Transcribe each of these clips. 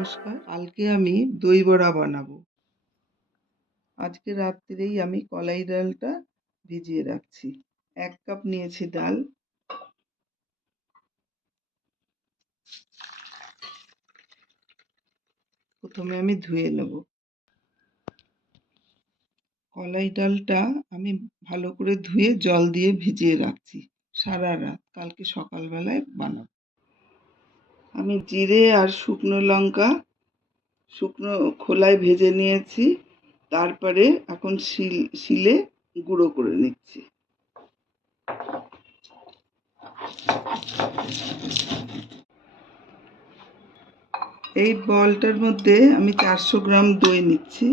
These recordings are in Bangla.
নমস্কার, কালকে আমি দই বড়া বানাবো। আজকে রাত্রেই আমি কলাই ডালটা ভিজিয়ে রাখছি। 1 কাপ নিয়েছি ডাল। প্রথমে আমি ধুয়ে নেব। কলাই ডালটা আমি ভালো করে ধুয়ে জল দিয়ে ভিজিয়ে রাখছি সারা রাত, কালকে সকালবেলায় বানাবো। আমি জিরে আর শুকনো লঙ্কা শুকনো খোলায় ভেজে নিয়েছি, তারপরে এখন শিলে গুঁড়ো করে নিচ্ছি। এই বলটার মধ্যে আমি 400 গ্রাম দই নিচ্ছি।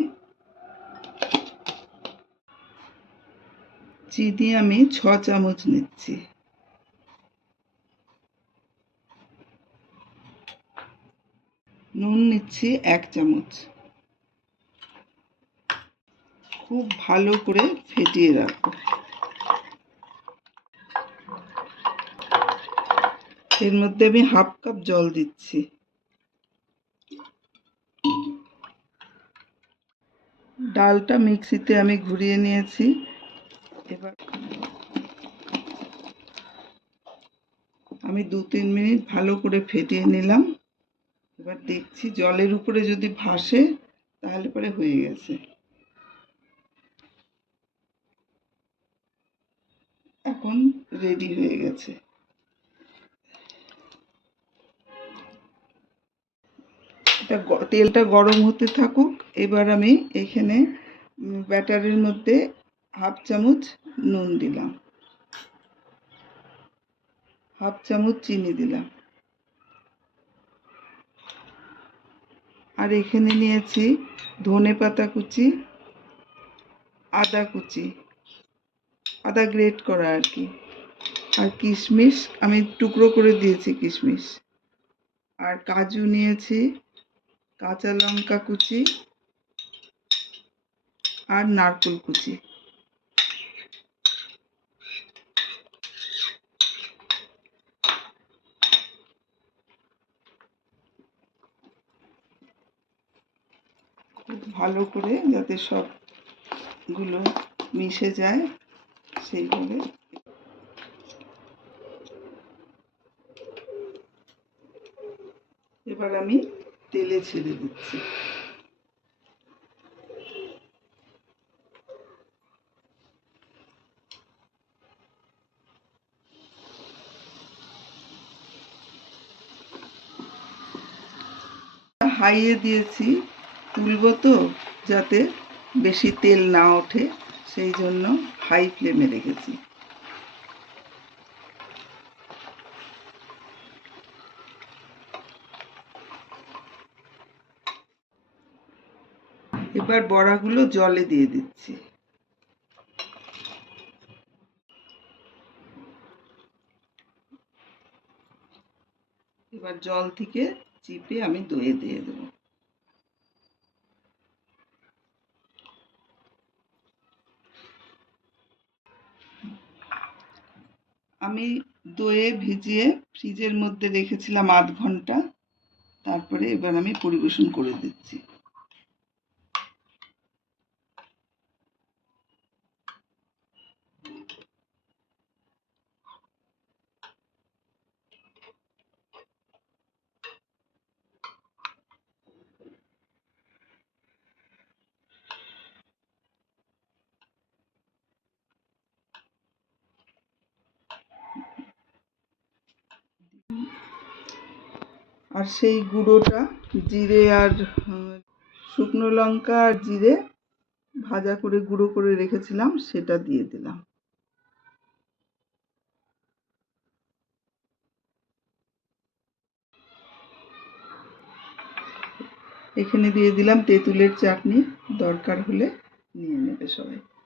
চিনি আমি 6 চামচ নিচ্ছি। নুন নিচ্ছি 1 চামচ। খুব ভালো করে ফেটিয়ে রাখবো। এর মধ্যে আমি হাফ কাপ জল দিচ্ছি। ডালটা মিক্সিতে আমি ঘুরিয়ে নিয়েছি। এবার আমি 2-3 মিনিট ভালো করে ফেটিয়ে নিলাম। এবার দেখছি জলের উপরে যদি ভাসে তাহলে পরে হয়ে গেছে। এখন রেডি হয়ে গেছে। তেলটা গরম হতে থাকুক। এবার আমি এখানে ব্যাটারের মধ্যে হাফ চামচ নুন দিলাম, হাফ চামচ চিনি দিলাম, আর এখানে নিয়েছি ধনেপাতা কুচি, আদা কুচি, আদা গ্রেট করা আর কি, আর কিশমিশ আমি টুকরো করে দিয়েছি কিশমিশ, আর কাজু নিয়েছি, কাঁচা লঙ্কা কুচি আর নারকেল কুচি। খুব ভালো করে যাতে সবগুলো মিশে যায় সেইভাবে। এবার আমি তেলে ছেড়ে দিচ্ছি। হাইয়ে দিয়েছি, তুলবো তো যাতে বেশি তেল না ওঠে, সেই জন্য হাই ফ্লেমে রেখেছি। এবার বড়াগুলো জলে দিয়ে দিচ্ছি। এবার জল থেকে চিপে আমি দইয়ে দিয়ে দেবো। আমি দইয়ে ভিজিয়ে ফ্রিজের মধ্যে রেখেছিলাম 8 ঘন্টা। তারপরে এবার আমি পরিবেশন করে দিচ্ছি। আর সেই গুঁড়োটা জিরে আর শুকনো লঙ্কা আর জিরে ভাজা করে গুঁড়ো করে রেখেছিলাম, সেটা দিয়ে দিলাম। এখানে দিয়ে দিলাম তেঁতুলের চাটনি, দরকার হলে নিয়ে নেবে সবাই।